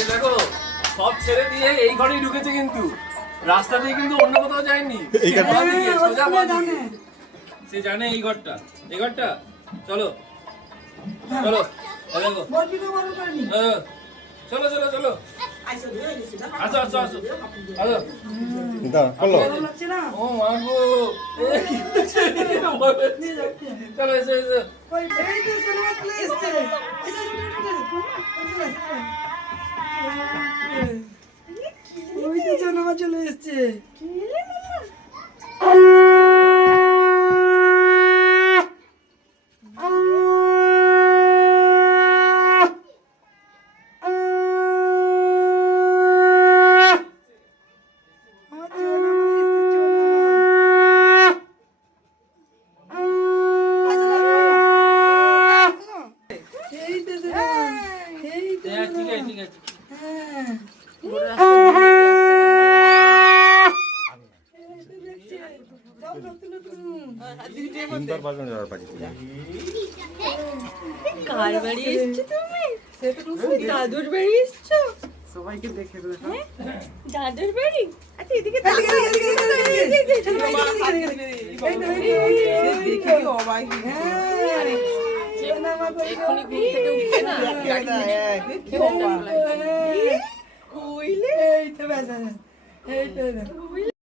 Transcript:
এই দেখো সব ছেড়ে দিয়ে এই ঘরেই ঢুকেছে, কিন্তু রাস্তা দিয়ে কিন্তু অন্য কোথাও যায়নি। সোজা বাঁদিকে। সে জানে এই ঘরটা, এই ঘরটা। চলো চলো, দেখো চলো চলো চলো, আসো আসো আসো আসো। ও মা গো, চলো এসো এসো। চলে এসছে। কার বাড়ি এসছো তুমি? দাদুর বাড়ি এসছো? সবাইকে দেখে দাদুর বাড়ি? আচ্ছা এদিকে এক্ষুনি ঘুম থেকে উঠছে না, কইলে এই তো